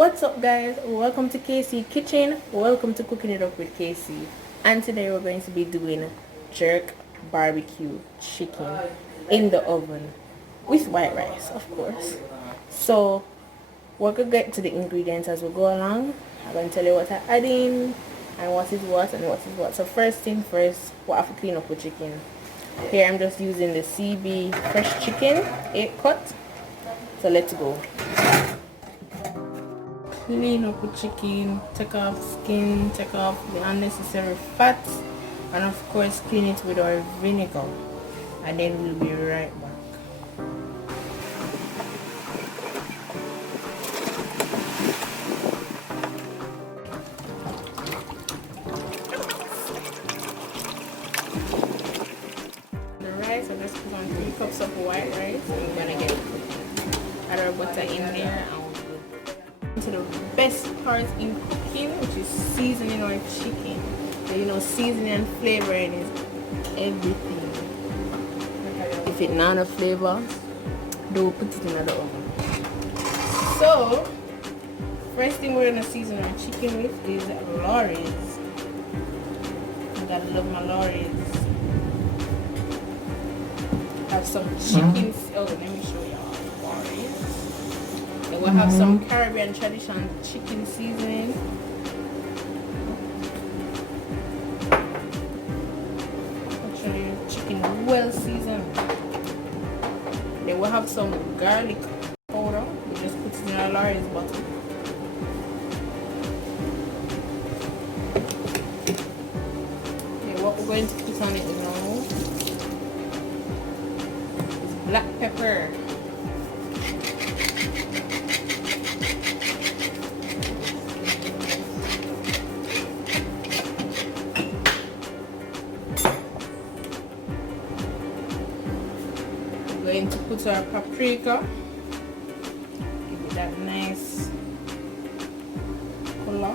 What's up guys, welcome to KC Kitchen, welcome to Cooking It Up with KC, and today we're going to be doing jerk barbecue chicken in the oven with white rice, of course. So we're going to get to the ingredients as we go along. I'm going to tell you what I'm adding and what is what and what is what. So first thing first, we have to clean up the chicken. Here I'm just using the CB fresh chicken 8 cut. So let's go. Clean up the chicken, take off skin, take off the unnecessary fats, and of course clean it with our vinegar, and then we'll be right back. The rice, I just put on 3 cups of white rice, and we're gonna get add our butter in there, and to the best part in cooking, which is seasoning our chicken. So, you know, seasoning and flavoring is everything. If it's not a flavor, don't put it in the oven. So first thing we're gonna season our chicken with is Lorry's. I gotta love my Lorry's. Have some chicken. Oh, let me show y'all. We'll have some Caribbean traditional chicken seasoning. Actually, chicken well seasoned. Then we'll have some garlic powder. We just put it in our Lorry's bottle. Okay, what we're going to put on it now is black pepper. Going to put our paprika, give it that nice color.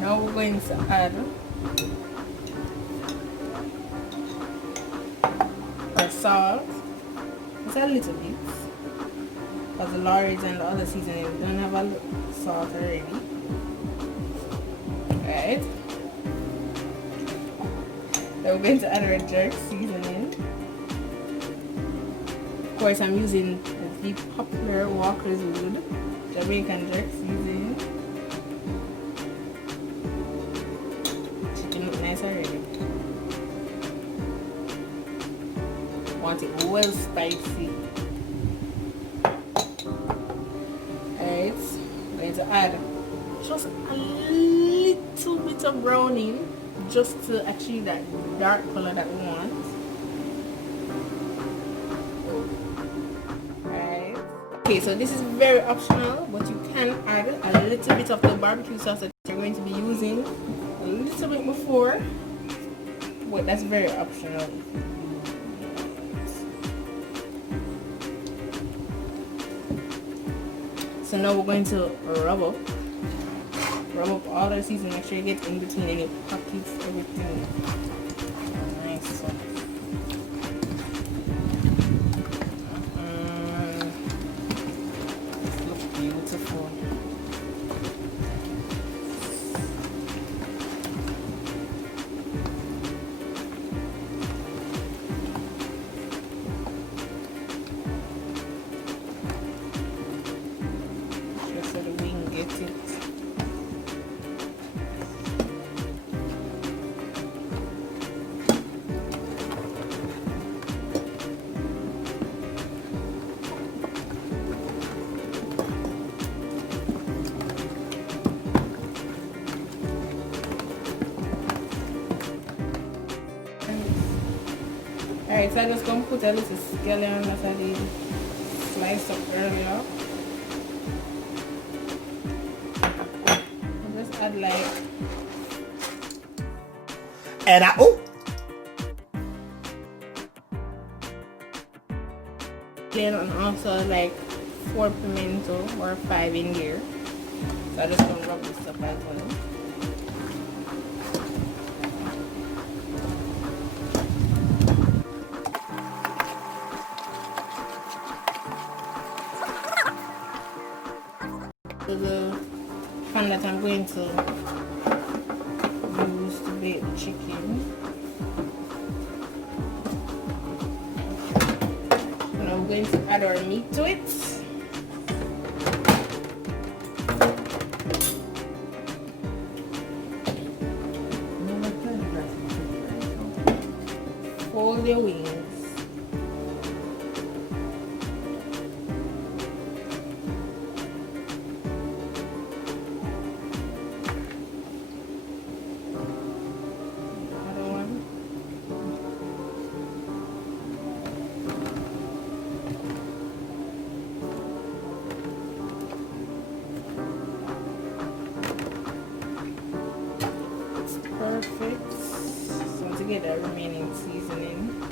Now we're going to add our salt. It's a little bit, because the Lorry's and the other seasoning don't have a salt already. Right. Then we're going to add our jerk seasoning. Of course, I'm using the popular Walker's Wood Jamaican jerk seasoning. Chicken look nice already. Want it well spicy. Alright, I'm going to add just a little bit of browning just to achieve that dark color that we want. Right. Okay, so this is very optional, but you can add a little bit of the barbecue sauce that you're going to be using a little bit before, but that's very optional. So now we're going to rub up all our seasoning. Make sure you get in between any pockets, everything. Nice. This looks beautiful. Just so that we can get it. Alright, so I'm just going to put a little scallion that I did slice up earlier. I'll just add like and also like 4 pimento or 5 in there. So I just going to rub this up as well. I'm going to use to bake the chicken. And I'm going to add our meat to it. Fold the wings. Perfect. So to get that remaining seasoning.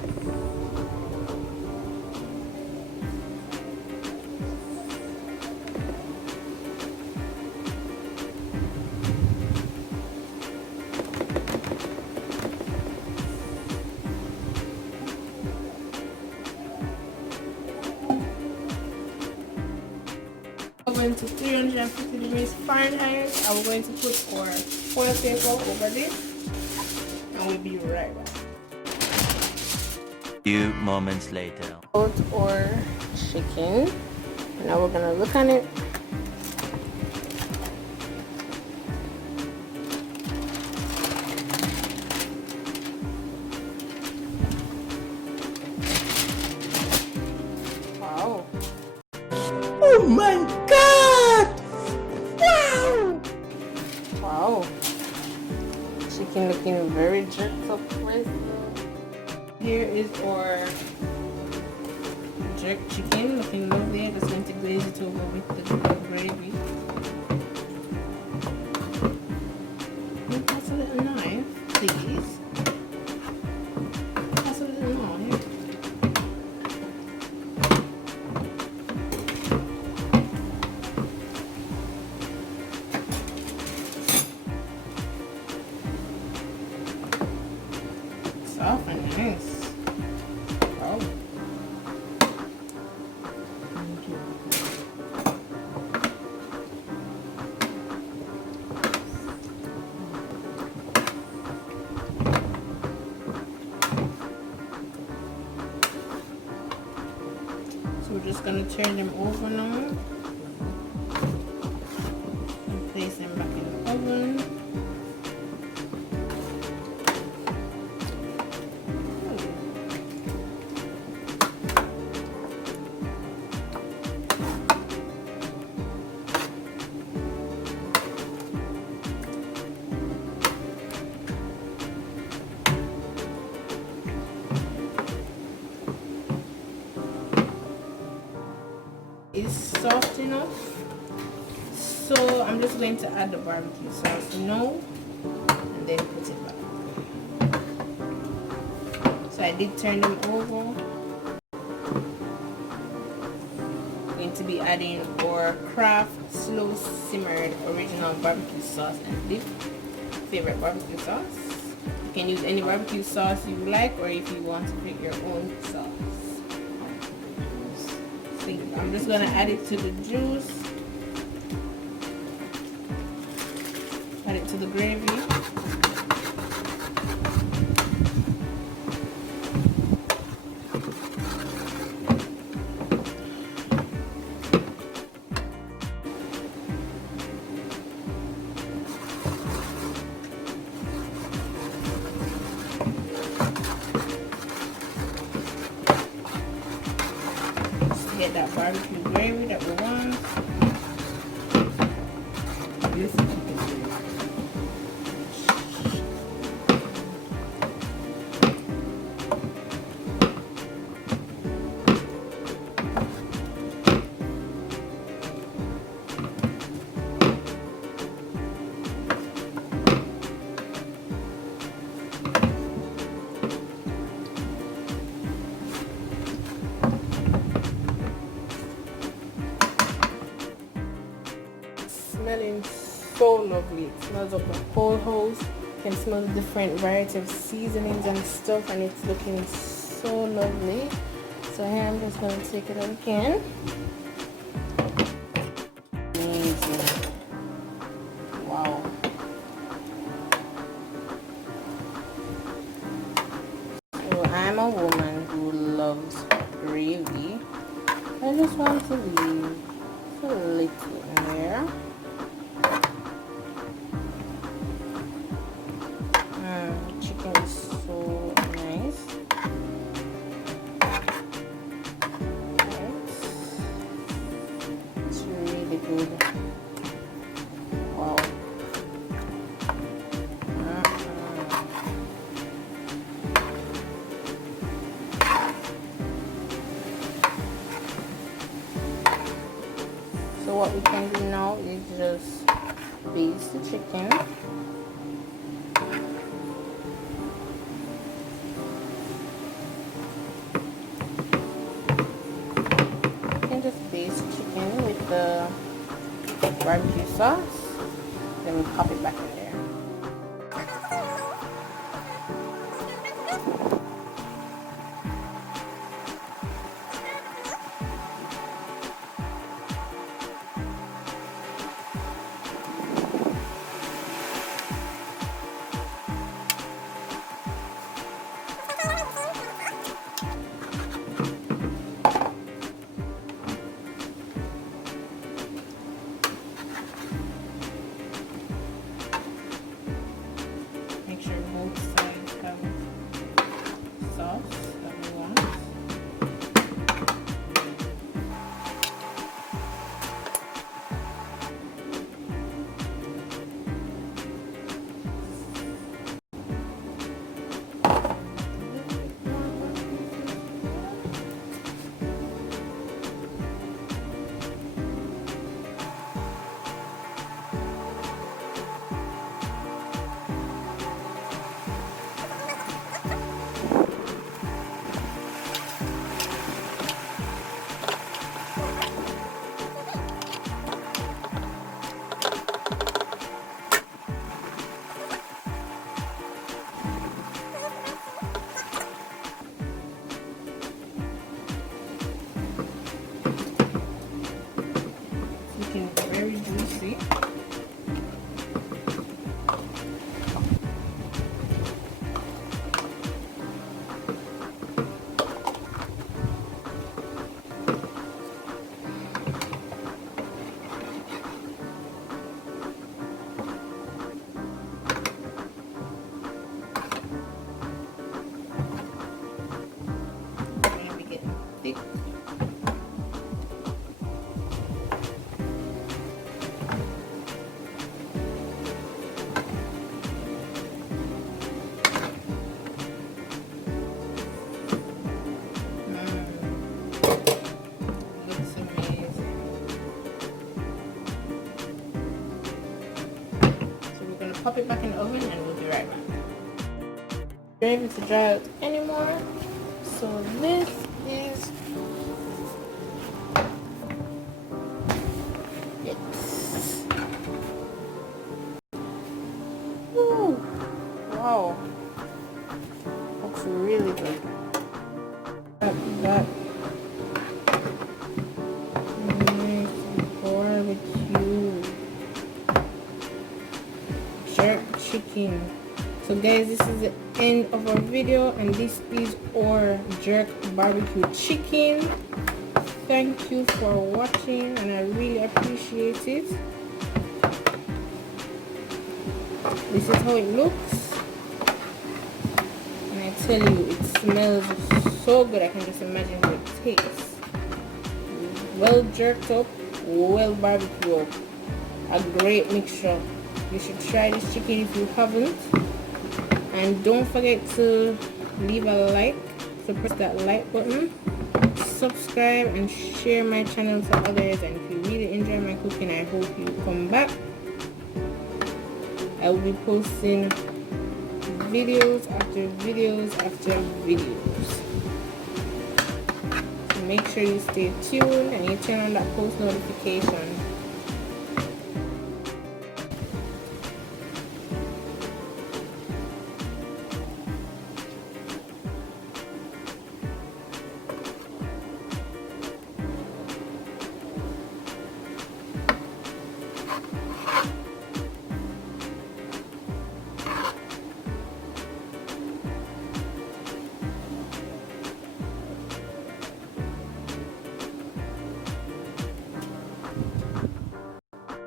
Oven to 350 degrees Fahrenheit. I'm going to put our foil paper over this, and we'll be right back. Few moments later. Out our chicken, and now we're gonna look on it. Wow. Oh my God! Wow! Wow. Chicken looking very jerked up right now. Here is our jerk chicken looking lovely. I'm just going to glaze it over with the gravy. Can you pass a little knife, please? Pass a little knife. Soft and nice. Wow. Thank you. So we're just going to turn them over now and place them back in the oven. Is soft enough, so I'm just going to add the barbecue sauce now and then put it back. So I did turn them over. Going to be adding our Kraft slow simmered original barbecue sauce and dip, favorite barbecue sauce. You can use any barbecue sauce you like, or if you want to pick your own sauce. I'm just gonna add it to the juice, add it to the gravy. Get that barbecue gravy that we want. This is chicken gravy. Smelling so lovely. It smells up the whole house. You can smell the different variety of seasonings and stuff, and it's looking so lovely. So here I'm just going to take it out again. Amazing. I'm a woman who loves gravy. I just want to leave a little in there. Chicken is so nice. It's really good. Wow. So what we can do now is just baste the chicken. You can just baste the chicken with the barbecue sauce. Then we pop it back in there. Make sure both sides have sauce that we want. Looking very juicy. Gonna be getting thick. Looks amazing. So we're gonna pop it back in the oven and we'll be right back. Gravy to dry out anymore. So this is it. Woo. Wow. Looks really good. That nice barbecue jerk chicken. So guys, this is the end of our video and this is our jerk barbecue chicken. Thank you for watching and I really appreciate it. This is how it looks and I tell you, it smells so good. I can just imagine how it tastes. Well jerked up, well barbecued up, a great mixture. You should try this chicken if you haven't, and don't forget to leave a like, so press that like button, subscribe and share my channel to others, and if you really enjoy my cooking, I hope you come back. I will be posting videos after videos after videos. So make sure you stay tuned and you turn on that post notification.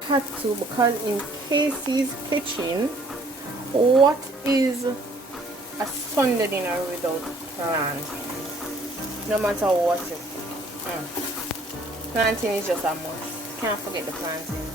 had to, because in Casey's kitchen, what is a Sunday dinner without plantain? No matter what you plantain is just a must. Can't forget the plantain.